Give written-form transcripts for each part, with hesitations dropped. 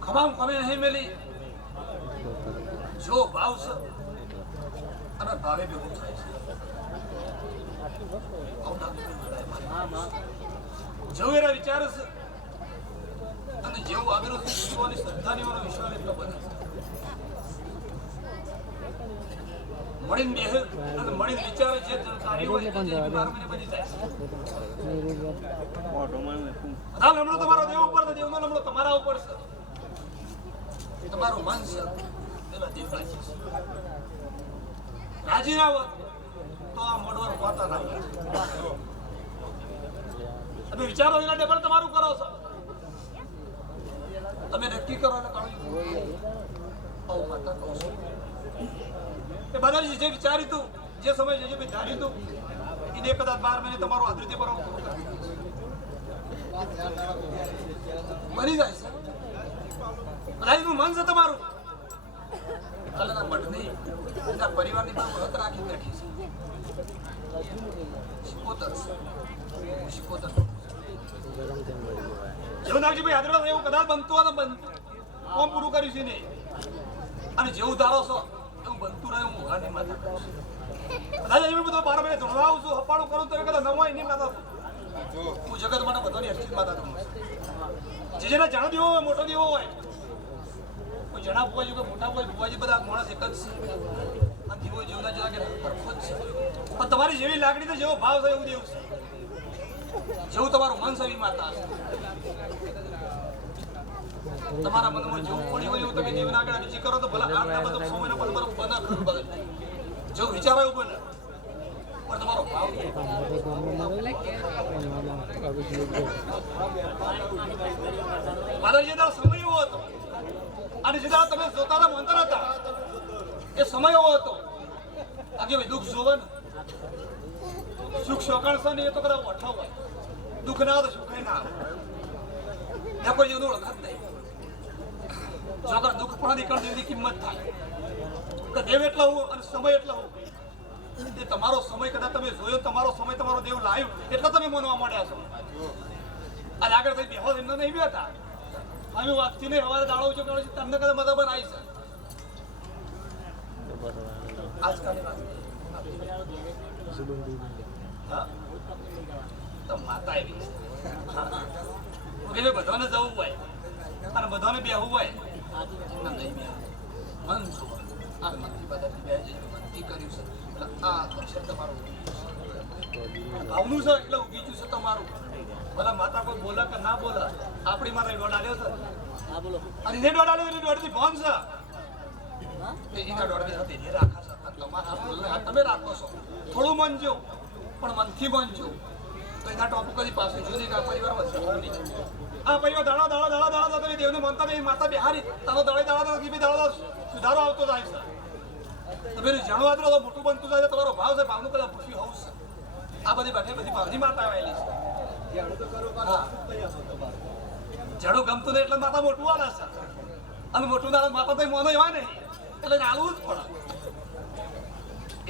खमाम खमे नहीं मिली जो भाव से અને ભાવે ભેગું થાય છે જેવું એના વિચાર છે અને જેવું આગળ શીખવાની શ્રદ્ધાની વિશ્વાસ એટલો બને મળીને બે અને મળીને વિચારે છે કાર્ય હોય બની જાય લમણો તમારો દેવ ઉપર છે દેવનો લમણો તમારા ઉપર છે તમારું મન છે એના દેવ રાજી છે રાજી ના હોત તો આ મોડવાર હોતા ના તમે વિચારો એના ડબલ તમારું કરો છો તમે નક્કી કરો અને કાઢો એ બધા જે વિચાર્યું હતું જે સમય જે ધાર્યું હતું એને કદાચ 12 મહિને તમારું આદૃત્ય પર બની જાય છે રાઈનું મન છે તમારું કલના મઠ નહીં એના પરિવારની પણ વ્રત રાખી બેઠી છે શિકોતર જેવું નાખજી ભાઈ હાજર એવું કદાચ બનતું હોય તો બનતું કોમ પૂરું કર્યું છે નહીં અને જેવું ધારો છો એવું બનતું રહે હું ઘરની માતા કરું કદાચ એવું બધું 12 મહિને ધોળવા આવું છું હપાડું કરું તો કદાચ નવા એની માતા હું જગત માટે બધાની અર્ચિત માતા કરું જેને જાણો દેવો હોય મોટો દેવો હોય કોઈ જણા ભુવાજી કે મોટા ભુવાજી બધા માણસ એક જ છે આ દીવો જેવના જેવા કે સરખો જ છે પણ તમારી જેવી લાગણી તો જેવો ભાવ છે એવું દેવ છે જેવું તમારું મન છે એવી માતા છે તમારા મનમાં જેવું પડી હોય એવું તમે દેવના આગળ વિચાર કરો તો ભલા આટલા બધા સમયના પણ તમારું બના ખરું બદલ જેવું વિચારો એવું બને પણ તમારો ભાવ મારા જે સમય એવો હતો અને જેદા તમે જોતા હતા મંતર હતા એ સમય એવો હતો આગે દુઃખ જોવે ને સુખ શોકાણ છે ને એ તો કદાચ ઓઠા હોય દુઃખ ના તો સુખ ના આવે કોઈ જેવું ઓળખાત નહીં જોકર દુઃખ પણ નીકળ જેવી કિંમત થાય કે દેવ એટલા હું અને સમય એટલા હું એ તમારો સમય કદાચ તમે જોયો તમારો સમય તમારો દેવ લાવ્યો એટલા તમે માનવા માંડ્યા છો અને આગળ થઈ બેહો એમને નહીં બેઠા અમે વાતથી નહીં હવારે દાડો છો કે તમને કદાચ મજા પણ આવી છે આજકાલની વાત તો માતા એવી છે બધાને જવું હોય અને બધાને બેહવું હોય નહીં બે મન જુઓ આ મનથી બધાથી બે મનથી કર્યું છે એટલે આ કરશે તમારું ભાવનું છે એટલે ઉગીચું છે તમારું ભલા માતા કોઈ બોલે કે ના બોલે આપણી માતા દોડ આવ્યો છે અને એને દોડ આવ્યો એટલે દોડથી ભોન છે એના દોડની સાથે એ રાખા છે તમારા તમે રાખો છો થોડું મન જો પણ મનથી મન જો તો એના ટોપિક કદી પાસે જોઈ કે આ પરિવાર વધશે આ પરિવાર દાડા દાડા દાડા દાડા તમે દેવને માનતા નહીં માતા બિહારી તારો દાડે દાડા કે દાડા સુધારો આવતો જાય છે તમે જાણવા તો મોટું બનતું જાય તમારો ભાવ છે ભાવનું કદાચ ખુશી હોવું છે આ બધી બધી ભાવની માતા આવેલી છે ઝાડું ગમતું નહીં એટલે માતા મોટું આલે છે અને મોટું ના માતા તો મોનો હોય નહીં એટલે આલવું જ પડે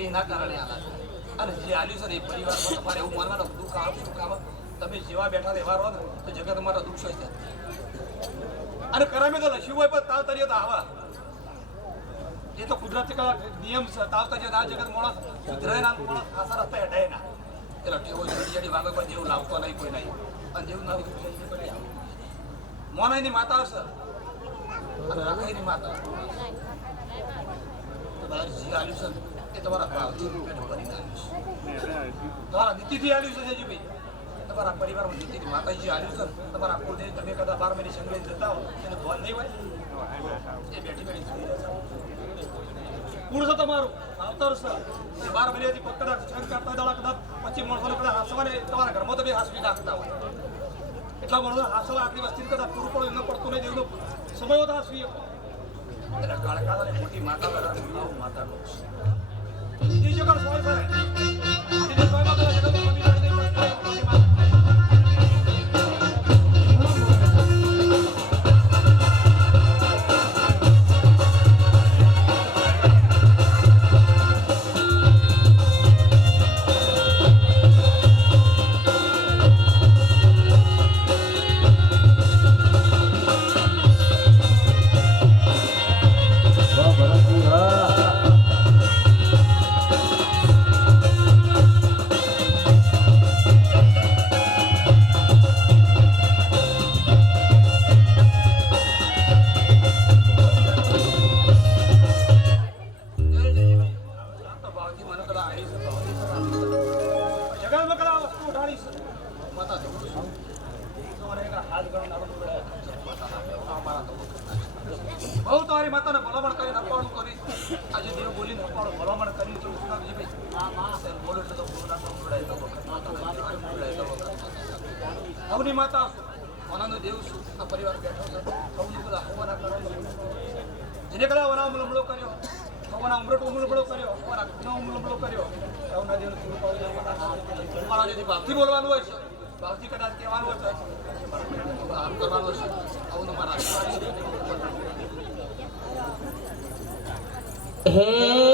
એના કારણે આલા અને જે આલ્યું છે ને એ પરિવારમાં તમારે એવું માનવાનું દુઃખ આવે સુખ આવે તમે જેવા બેઠા રહેવા રહો ને તો જગત માટે દુઃખ હોય છે અને કરામે તો લખ્યું હોય પણ તાવ તરીકે તો આવા એ તો કુદરતી નિયમ છે તાવ તરીકે આ જગત માણસ સુધરે ના માણસ આશા રસ્તા હેઠાય ના એટલે ટેવો જડી વાગે પણ જેવું લાવતો નહીં કોઈ નહીં અને જેવું ના મોનાઈની માતા હશે અને આખાઈની માતા તમારે જે આલ્યું છે એ તમારા ભાવથી રૂપેણ કરીને આલ્યું છે તમારા નીતિથી આલ્યું છે જેજી તમારા પરિવારમાં નીતિથી માતાજી આલ્યું છે તમારા કુળદેવી તમે કદાચ 12 મહિને સંગ્રહિત જતા હો એને બોલ નહીં હોય એ બેઠી બેઠી કુળ છે તમારું આવતર છે એ 12 મહિનેથી કદાચ સંગ કરતા દાડા કદાચ 25 માણસોને કદાચ હાસવાને તમારા ઘરમાં તમે હાસવી નાખતા હોય એટલા માણસો હાસવા આટલી વસ્તી કદાચ પૂરું પડો એમને પડતું નહીં દેવનો સમય હોતા હાસવી એના કાળકાળાને મોટી માતા લડાવી માતાનો બીજી જગ્યા સોય કરે બીજી સોયમાં કરે જગ્યા મોટી લડાવી બહુ તારી માતાને ભલામણ કરીને અપાણું કરી આજે દેવ બોલીને અપાણું ભલામણ કરી તો ઉસ્તાદજી ભાઈ બોલો તો બોલના તો બોલાય તો વખત અવની માતા મનાનો દેવ છું આ પરિવાર બેઠો છે સૌનું બધા હવાના કરવાનું જેને કદા વના મુલમળો કર્યો હવાના ઉમરટ ઉમળબળો કર્યો હવાના કુના ઉમળબળો કર્યો સૌના દેવને પૂરું પાડી મારા જેથી ભાવથી બોલવાનું હોય છે ભાવથી કદાચ કહેવાનું હોય છે આમ કરવાનું છે આવું મારા હે